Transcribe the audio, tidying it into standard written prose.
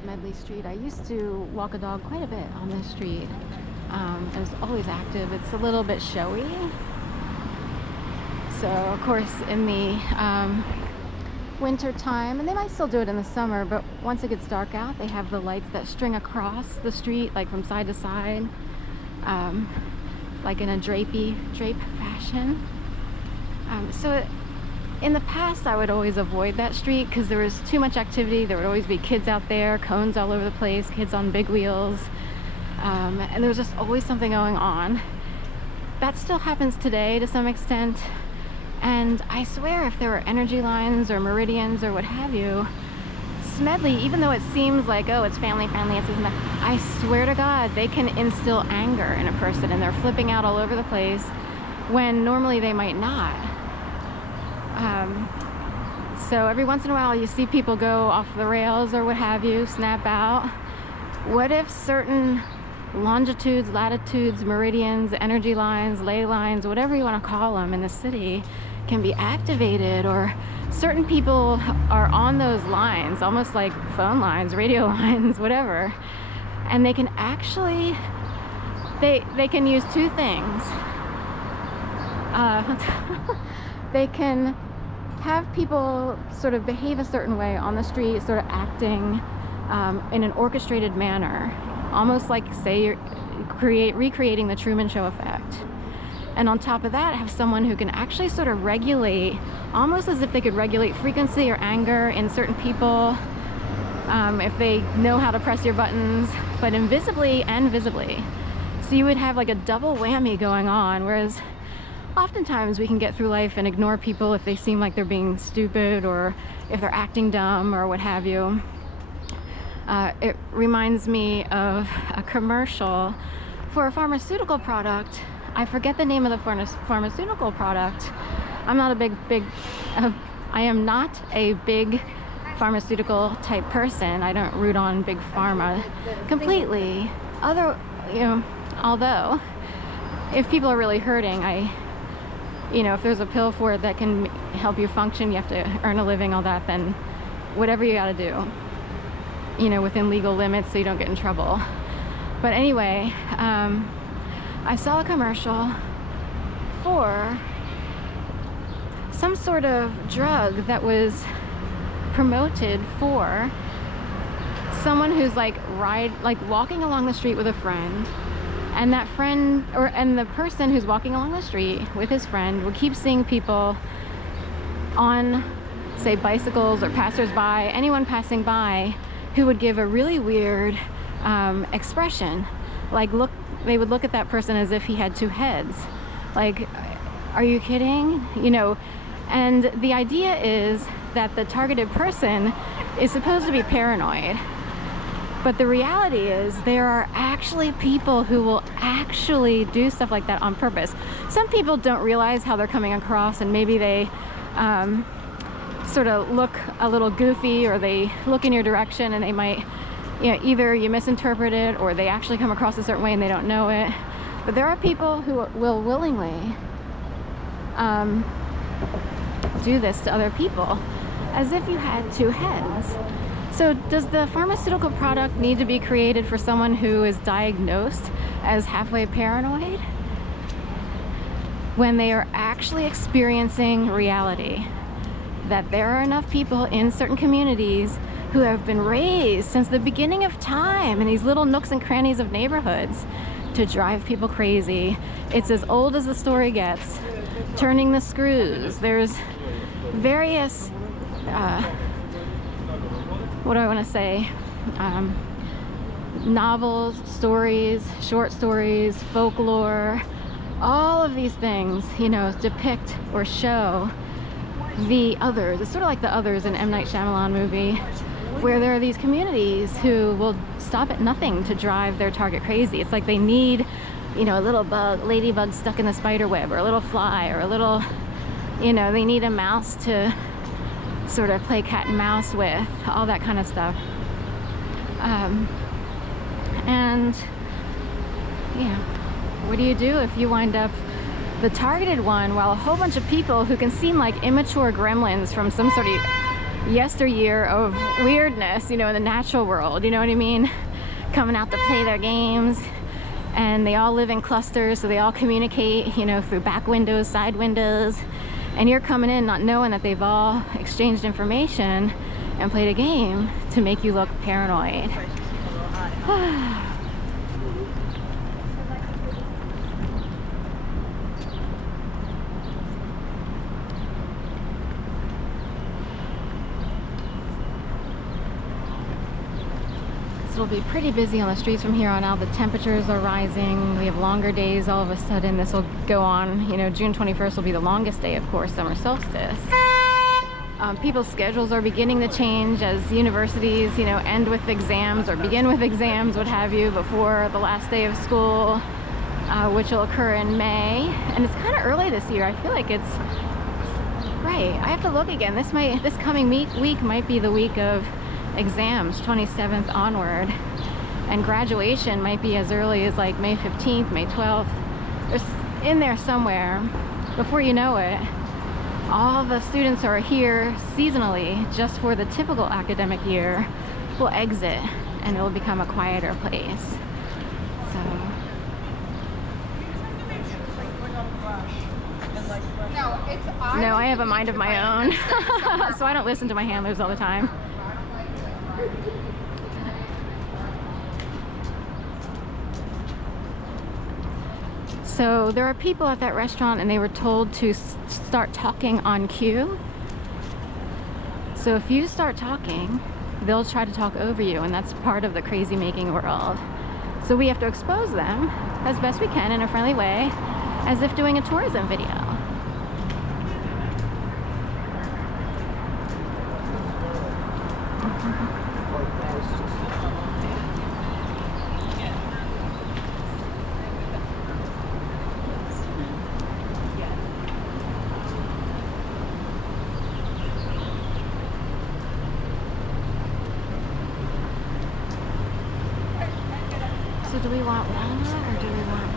Smedley Street. I used to walk a dog quite a bit on this street. It's always active. It's a little bit showy. So, of course, in the winter time, and they might still do it in the summer, but once it gets dark out, they have the lights that string across the street, like from side to side, like in a drape fashion. In the past, I would always avoid that street because there was too much activity. There would always be kids out there, cones all over the place, kids on big wheels, and there was just always something going on. That still happens today to some extent, and I swear if there were energy lines or meridians or what have you, Smedley, even though it seems like, oh, it's family, it's this and that, I swear to God, they can instill anger in a person, and they're flipping out all over the place when normally they might not. So every once in a while you see people go off the rails or what have you, snap out. What if certain longitudes, latitudes, meridians, energy lines, ley lines, whatever you want to call them in the city can be activated, or certain people are on those lines, almost like phone lines, radio lines, whatever, and they can actually, they can use two things. They can have people sort of behave a certain way on the street, sort of acting in an orchestrated manner, almost like, say, you're recreating the Truman Show effect. And on top of that, have someone who can actually sort of regulate, almost as if they could regulate frequency or anger in certain people, if they know how to press your buttons, but invisibly and visibly. So you would have like a double whammy going on, whereas oftentimes we can get through life and ignore people if they seem like they're being stupid or if they're acting dumb or what have you. It reminds me of a commercial for a pharmaceutical product. I forget the name of the pharmaceutical product. I am not a big pharmaceutical type person. I don't root on big pharma completely. Although if people are really hurting, if there's a pill for it that can help you function, you have to earn a living, all that, then whatever you gotta do, within legal limits so you don't get in trouble. But anyway, I saw a commercial for some sort of drug that was promoted for someone who's like walking along the street with a friend, and that friend and the person who's walking along the street with his friend would keep seeing people on, say, bicycles or passersby, anyone passing by, who would give a really weird expression. Like, they would look at that person as if he had two heads. Like, are you kidding? And the idea is that the targeted person is supposed to be paranoid. But the reality is there are actually people who will actually do stuff like that on purpose. Some people don't realize how they're coming across, and maybe they sort of look a little goofy, or they look in your direction and they might, either you misinterpret it or they actually come across a certain way and they don't know it. But there are people who will willingly do this to other people as if you had two heads. So does the pharmaceutical product need to be created for someone who is diagnosed as halfway paranoid, when they are actually experiencing reality? That there are enough people in certain communities who have been raised since the beginning of time in these little nooks and crannies of neighborhoods to drive people crazy. It's as old as the story gets. Turning the screws. There's various what do I want to say? Novels, stories, short stories, folklore, all of these things, depict or show the others. It's sort of like the Others in M. Night Shyamalan movie, where there are these communities who will stop at nothing to drive their target crazy. It's like they need, a little ladybug stuck in the spider web, or a little fly, or a little, they need a mouse to sort of play cat and mouse with, all that kind of stuff. And what do you do if you wind up the targeted one, while a whole bunch of people who can seem like immature gremlins from some sort of yesteryear of weirdness, you know, in the natural world, you know what I mean? Coming out to play their games, and they all live in clusters, so they all communicate, you know, through back windows, side windows, and you're coming in not knowing that they've all exchanged information and played a game to make you look paranoid. So it'll be pretty busy on the streets from here on out. The temperatures are rising. We have longer days all of a sudden. This will go on, you know, June 21st will be the longest day, of course, summer solstice. People's schedules are beginning to change as universities, you know, end with exams or begin with exams, what have you, before the last day of school, which will occur in May. And it's kind of early this year. I feel like it's right. I have to look again. This coming week might be the week of exams, 27th onward, and graduation might be as early as like May 15th, May 12th. There's in there somewhere. Before you know it, all the students who are here seasonally just for the typical academic year will exit, and it will become a quieter place. No, I have a mind of my own, so I don't listen to my handlers all the time. So there are people at that restaurant, and they were told to start talking on cue. So if you start talking, they'll try to talk over you, and that's part of the crazy making world. So we have to expose them as best we can in a friendly way, as if doing a tourism video. So do we want walnut or do we want